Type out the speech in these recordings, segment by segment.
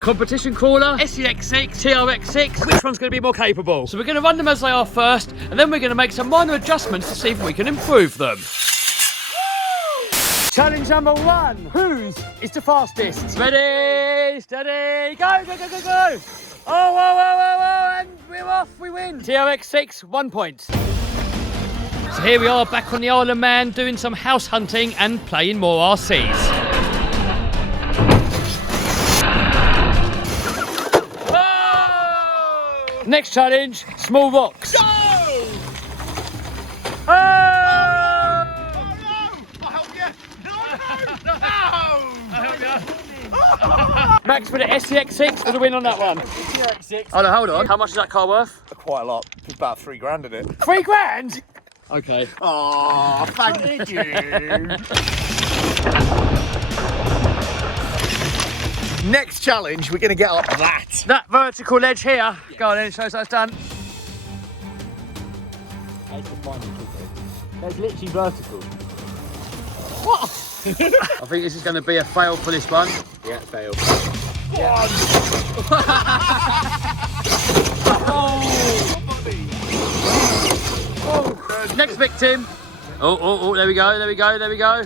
Competition crawler, SEX6, TRX6, which one's going to be more capable? So we're going to run them as they are first, and then we're going to make some minor adjustments to see if we can improve them. Challenge number 1, whose is the fastest? Ready, steady, go, go, go, go, go! Oh, whoa, whoa, whoa, whoa, and we're off, we win. TRX6, 1 point. So here we are back on the Isle of Man doing some house hunting and playing more RCs. Oh! Next challenge, small rocks. Go! Oh! Oh no! I'll help you! No! I'll help you! Max with the SEX6 for the win on that one. SEX6. Oh no, hold on. How much is that car worth? Quite a lot. It's about 3 grand in it. 3 grand? Okay. Oh, thank you. Next challenge, we're going to get up that. That vertical ledge here. Yeah. Go on then, show us how it's done. That's literally vertical. What? I think this is going to be a fail for this one. Yeah, fail. Yeah. Oh. Next victim. Oh, there we go, there we go, there we go.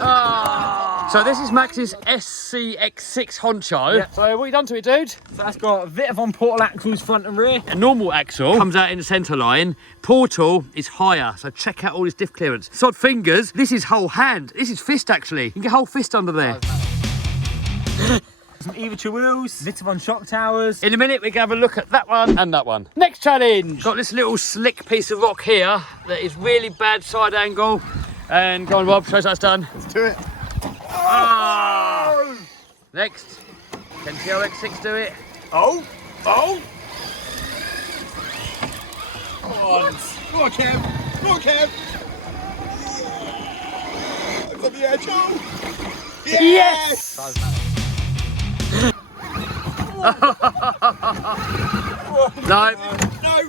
Ah. So this is Max's SCX6 honcho. Yeah. So what have you done to it, dude? So that's got a bit of on portal axles front and rear. A normal axle comes out in the centre line. Portal is higher, so check out all this diff clearance. Sod fingers, this is whole hand. This is fist actually. You can get whole fist under there. Some Evature wheels, bit of on shock towers. In a minute, we're going to have a look at that one and that one. Next challenge. Got this little slick piece of rock here that is really bad side angle. And go on, Rob, show us how it's done. Let's do it. Oh! Next. Can TRX6 do it? Oh! Oh! Come on. Go on, Kev. Go on, Kev. It's on the edge. Oh! Yes! No.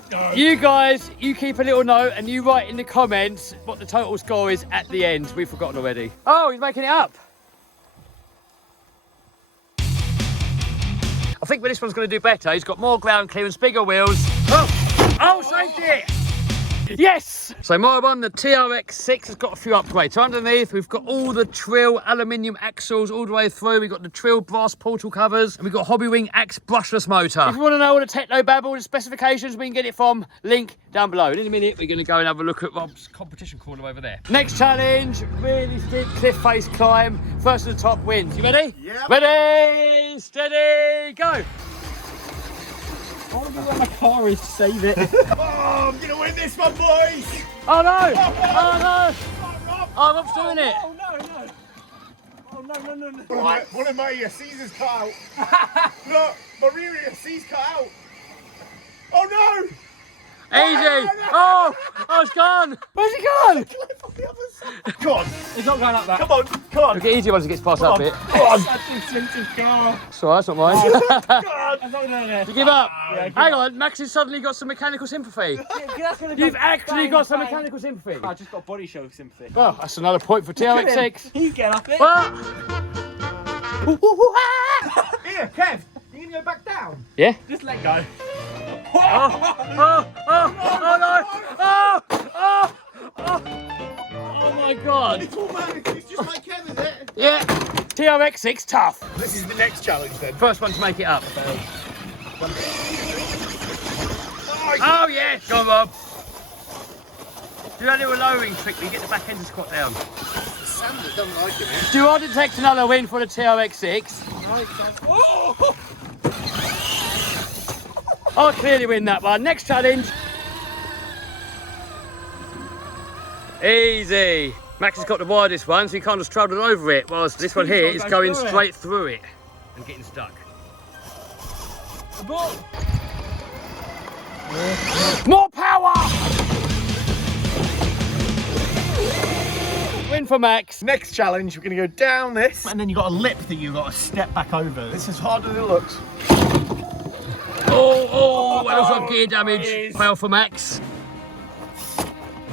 No. You guys, you keep a little note and you write in the comments what the total score is at the end. We've forgotten already. Oh, he's making it up. I think this one's going to do better. He's got more ground clearance, bigger wheels. Oh, saved it! Yes! So my one, the TRX6, has got a few upgrades. So underneath, we've got all the Trill aluminium axles all the way through. We've got the Trill brass portal covers, and we've got Hobby Wing Axe brushless motor. If you want to know all the techno babble, the specifications, we can get it from link down below. In a minute, we're going to go and have a look at Rob's competition corner over there. Next challenge, really steep cliff face climb. First to the top wins. You ready? Yeah. Ready, steady, go! I want to be where my car is to save it. Oh, I'm going to win this one, boys. Oh no! Oh no! Oh, Rob's doing it. Oh no. Oh no. One of my C's cut out. Look, my rear C's cut out. Oh no! Easy! Oh! Oh, it's gone! Where's it gone? Come on. It's not going up that. Come on. Look at easy once it gets past that bit. Come on. Such an expensive car. It's alright, it's not mine. Come on. I'm not going there. You give up? Yeah, give Hang up. on, Max has suddenly got some mechanical sympathy. That's gonna You've go actually bang, got some bang. mechanical sympathy. I just got body show sympathy. Well, that's another point for TRX6. He's getting up it. Well, Here, Kev. You going to go back down? yeah? Just let go. Oh no! Oh my god! It's all man. It's just like Kev, is it? Yeah! TRX6 tough. This is the next challenge then. First one to make it up. Oh yes! Go on, Rob. Do that little lowering trick where you get the back end to squat down. Sandra doesn't like it. Do I detect another win for the TRX6? I'll clearly win that one. Next challenge. Easy. Max has got the widest one, so he can't just travel over it, whilst this one here is going straight through it and getting stuck. More power! Win for Max. Next challenge, we're going to go down this. And then you've got a lip that you've got to step back over. This is harder than it looks. Oh, that was got gear damage. Fail for Max.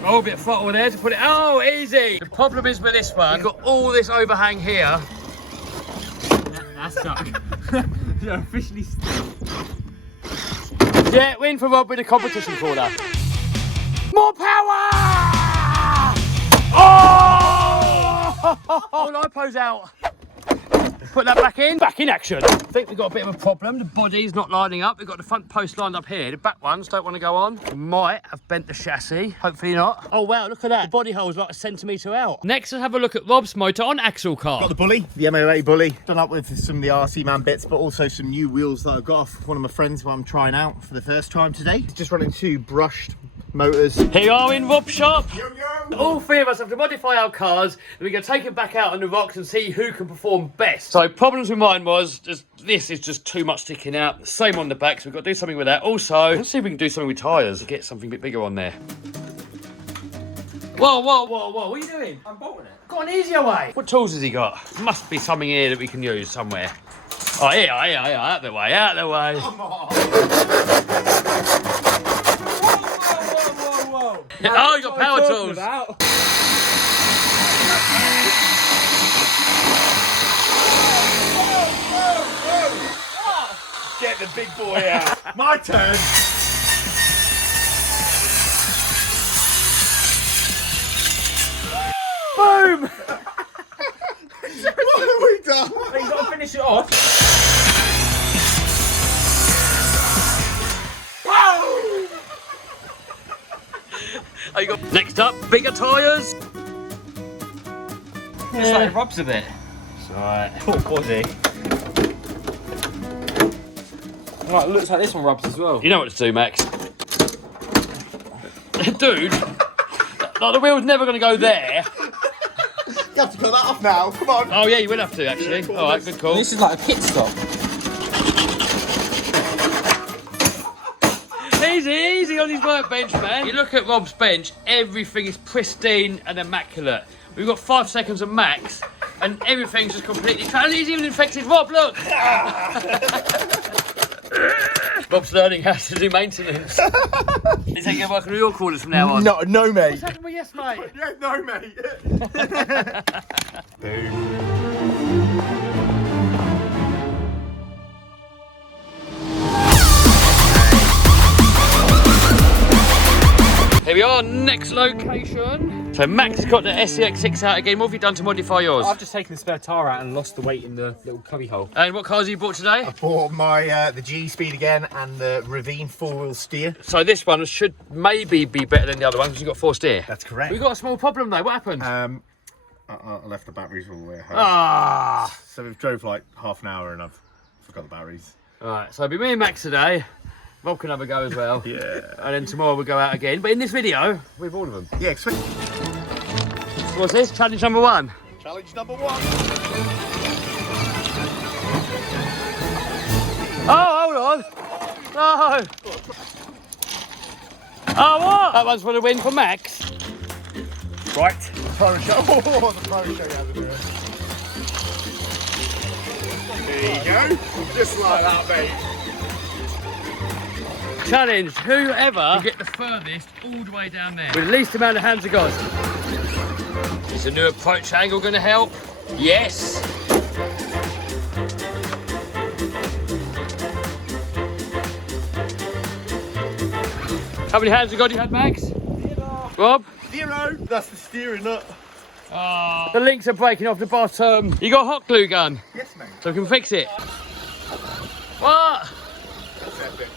Oh, a bit of throttle there to put it. Oh, easy. The problem is with this one, you've got all this overhang here. That's stuck. You're officially stuck. Yeah, win for Rob with a competition corner. More power! Oh! Lipo's out. Put that back in action. I think we've got a bit of a problem. The body's not lining up. We've got the front post lined up here. The back ones don't want to go on. We might have bent the chassis. Hopefully not. Oh wow, look at that. The body hole's like a centimetre out. Next, let's have a look at Rob's motor on axle car. Got the bully, the MOA bully. Done up with some of the RC Man bits, but also some new wheels that I've got off one of my friends who I'm trying out for the first time today. Just running 2 brushed motors. Here you are in Rob's shop. Yo, yo. All 3 of us have to modify our cars, and we're going to take them back out on the rocks and see who can perform best. So problems with mine was, this is just too much sticking out. Same on the back, so we've got to do something with that. Also, let's see if we can do something with tyres. Get something a bit bigger on there. Whoa, whoa, whoa, whoa, what are you doing? I'm bolting it. Got an easier way. What tools has he got? Must be something here that we can use somewhere. Oh, here, out the way, out the way. Come on. Whoa. Oh, you got power tools. Get the big boy out. My turn. Boom! What have we done? You've got to finish it off. Oh, you got... Next up, bigger tyres. It's like Rob's a bit. It's alright. Poor body. Right, it looks like this one rubs as well. You know what to do, Max. Dude, like the wheel's never going to go there. You have to cut that off now. Come on. Oh yeah, you will have to actually. Yeah, Alright, good call. This is like a pit stop. Easy on his workbench, man. You look at Rob's bench, everything is pristine and immaculate. We've got 5 seconds of max, and everything's just completely... And he's even infected Rob, look! Rob's learning how to do maintenance. Is he going to work on your corners from now on? No, mate. What's happened with yes, mate? Yeah, no, mate. Boom. Here we are, next location. So Max has got the SCX6 out again. What have you done to modify yours? I've just taken the spare tyre out and lost the weight in the little cubby hole. And what cars have you bought today? I bought my the G Speed again and the Ravine 4-wheel steer. So this one should maybe be better than the other one because you've got 4 steer. That's correct. We've got a small problem though. What happened? I left the batteries all the way home. Ah. So we've drove like half an hour and I've forgot the batteries. All right, so it'll be me and Max today. Rob can have a go as well. Yeah. And then tomorrow we'll go out again. But in this video, with all of them. Yeah, sweet. So what's this? Challenge number 1. Challenge number 1. Oh, hold on. No. Oh, what? That one's for the win for Max. Right. Pro show. Oh, the pro show how to do it. There you go. Just like that, mate. Challenge whoever can get the furthest all the way down there. With the least amount of hands of God. Is the new approach angle going to help? Yes. How many hands of God you had, Max? 0. Rob? 0. That's the steering nut. Oh, the links are breaking off the bottom. You got a hot glue gun? Yes, mate. So we can fix it. What? That's epic.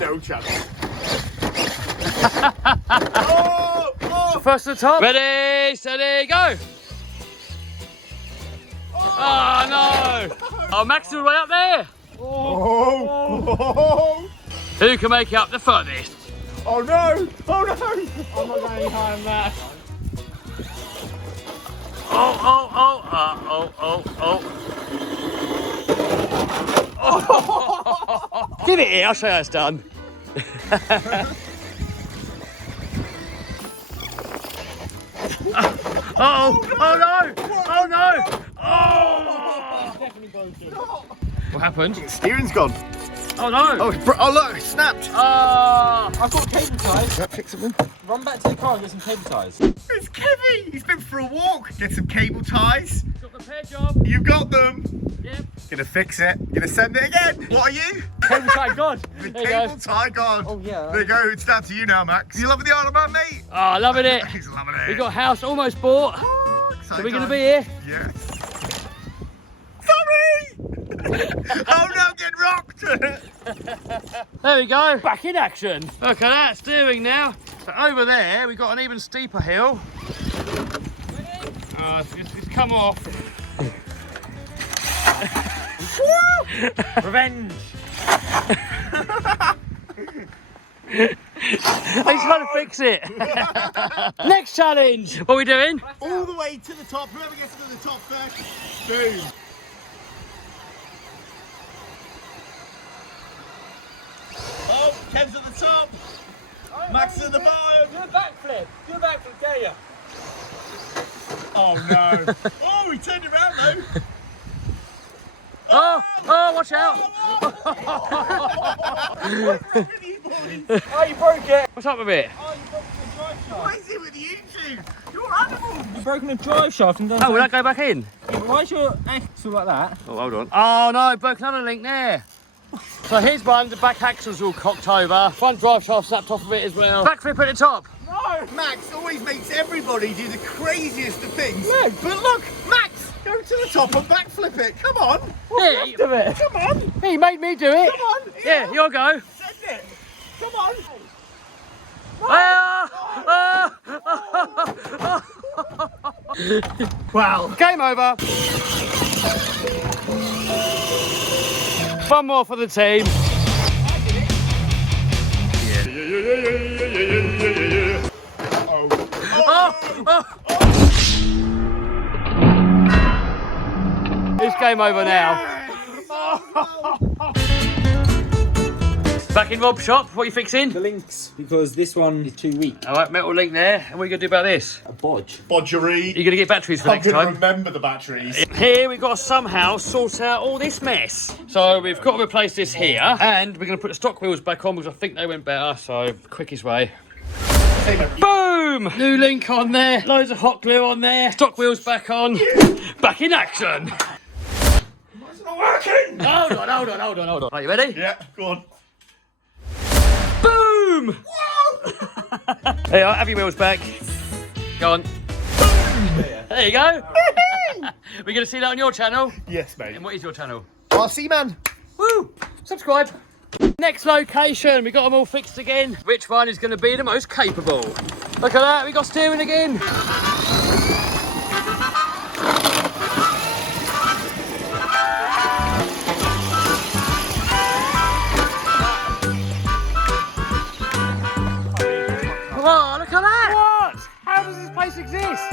No chance. oh! First to the top. Ready, steady, go. Oh, no. Oh, Max is all the way up there. Oh! Who can make it up the furthest? Oh no! Oh no! I'm not going higher than that. Oh. Give it here, I'll show you how it's done. Oh no! Oh no! Oh! What happened? Steering's gone. Oh no! Oh look, it snapped. Oh! I've got cable ties. That fix it, man. Run back to the car and get some cable ties. It's Kevy. He's been for a walk. Get some cable ties. Got the repair job. You got them. Yep. Gonna fix it. Gonna send it again. What are you? Cable tie God. The There you cable go. tie gone. Oh, yeah. There you go. It's down to you now, Max. You loving the Isle of Man, mate? Oh, loving it. He's loving it. We got a house almost bought. Oh, So we're going to be here. Yes. Sorry! Oh no, get rocked! There we go. Back in action. Look at that steering now. So over there, we've got an even steeper hill. It's come off. Revenge. He's trying to fix it. Next challenge. What are we doing? All the way to the top. Whoever gets to the top first. Boom. Oh, Ken's at the top. Max is at the bottom. Do a backflip. Do a backflip, dare you? Oh no. Oh, he turned around though. Oh, watch out. Oh, you broke it. What's up with it? Oh, you broke the drive shaft. What is it with you two? You're animals. You've broken the drive shaft and done Oh, will that go back in? Why is your axle like that? Oh, hold on. Oh no, broke another link there. So here's one, the back axle's all cocked over. Front drive shaft snapped off of it as well. Back flip at the top. No. Max always makes everybody do the craziest of things. Yeah. But look, Max, go to the top and backflip it. Come on. Yeah, Do it. Come on. he made me do it. Come on. Yeah, you'll go. Send it. Come on. Wow. Game over. One more for the team. It's game over now. Back in Rob's shop, what are you fixing? The links, because this one is too weak. All right, metal link there. And what are you going to do about this? A bodge. Bodgery. You're going to get batteries for I'm next going to time. remember the batteries. Here we've got to somehow sort out all this mess. So we've got to replace this here, and we're going to put the stock wheels back on because I think they went better. So quickest way. Boom! New link on there, loads of hot glue on there, stock wheels back on, back in action. It's not working. Hold on. Are you ready? Yeah, go on. Boom! There you are, have your wheels back. Go on. There you go. We're going to see that on your channel. Yes, mate. And what is your channel? RC Man. Woo! Subscribe. Next location, we got them all fixed again. Which one is going to be the most capable? Look at that, we got steering again. Oh, look at that! What? How does this place exist?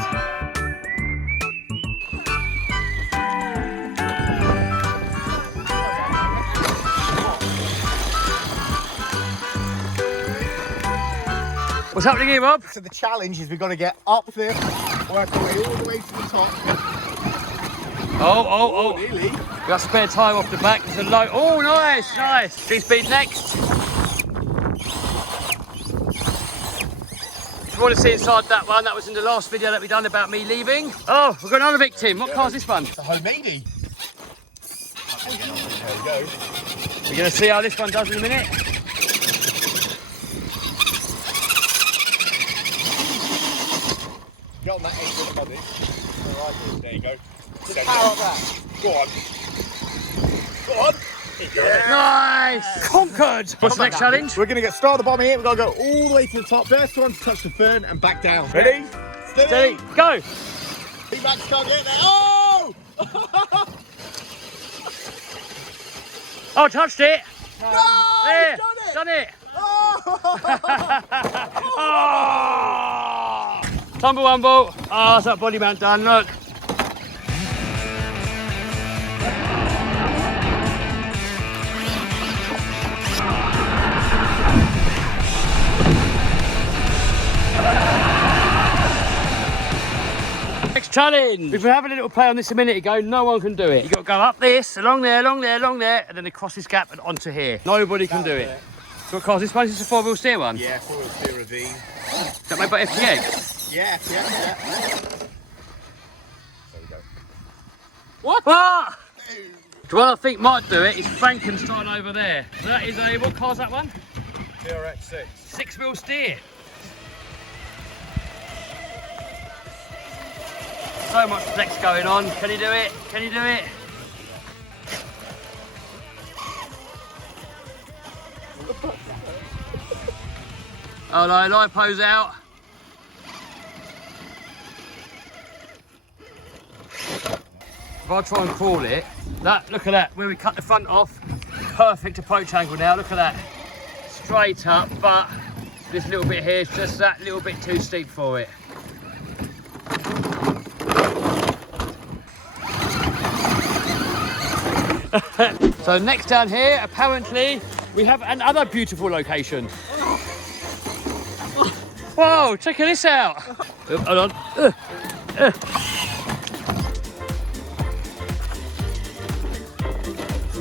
What's happening here, Rob? So the challenge is we've got to get up there, work our way all the way to the top. Oh. Really? We got a spare tyre off the back. There's a low. Oh, nice. 3-speed next. If you want to see inside that one, that was in the last video that we done about me leaving. Oh, we've got another victim. What car's this one? It's a homemadey. There we go. We're going to see how this one does in a minute. Get on that edge of the body. Right, there you go. Power up that. Go on. Go on. Nice. Conquered. What's the next challenge? We're going to get started at the bottom here. We've got to go all the way to the top. First one to touch the fern and back down. Ready? Steady. Go. Big Max can't get there. Oh! Oh, touched it. No! There. He's Done it. Oh! Oh. Tumble wumble. Oh, that's that body mount done. Look. Next challenge. We've been having a little play on this a minute ago. No one can do it. You've got to go up this, along there, and then across this gap and onto here. Nobody can do it. So what car's this one? Is this a 4-wheel steer one? Yeah, 4-wheel steer ravine. Is that made by FTX? Yeah. There we go. What? Ah! The one I think might do it is Frankenstein over there. So that is a, what car's that one? TRX 6. 6-wheel steer. So much flex going on. Can you do it? Can you do it? Oh no, lipo's out. If I try and crawl it, look at that, where we cut the front off, perfect approach angle now, look at that. Straight up, but this little bit here is just that little bit too steep for it. So next down here, apparently, we have another beautiful location. Whoa, check this out. Hold on.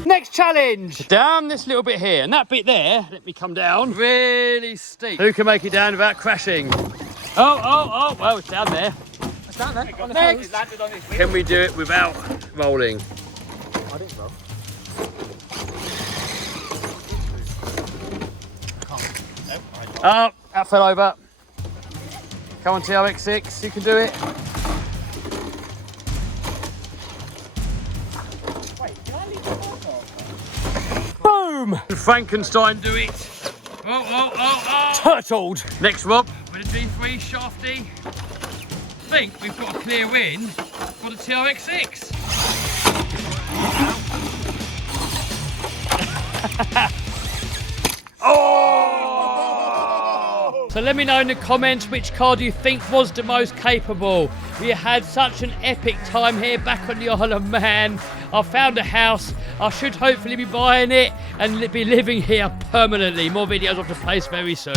Next challenge. Down this little bit here, and that bit there, let me come down, really steep. Who can make it down without crashing? Oh, well, it's down there. It's down there. On the Next. Can we do it without rolling? I didn't roll. Oh, that fell over. Come on, TRX6, you can do it. Boom! Frankenstein do it. Oh. Turtled. Next, Rob. With a D3 shafty. I think we've got a clear win for the TRX6. Oh! So let me know in the comments which car do you think was the most capable. We had such an epic time here back on the Isle of Man. I found a house. I should hopefully be buying it and be living here permanently. More videos of the place very soon.